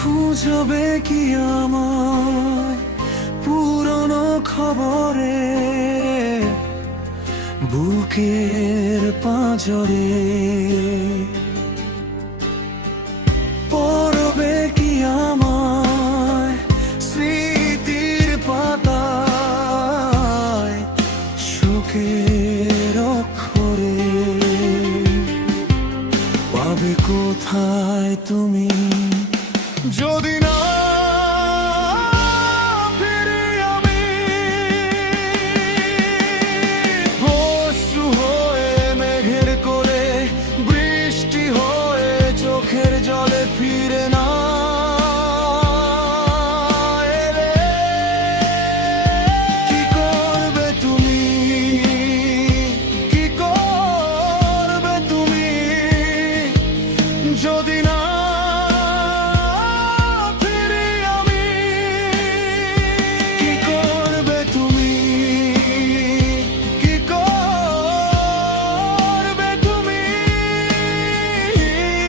খুঁজবে কি আমায় পুরনো খবরে, বুকের পাঁজরে পড়বে কি আমায় স্মৃতির পাতায়, শোকের অক্ষরে পাবে কোথায় তুমি যদি না ফিরি আমি? অশ্রু হয়ে মেঘের কোলে, বৃষ্টি হয়ে চোখের জলে ফিরে না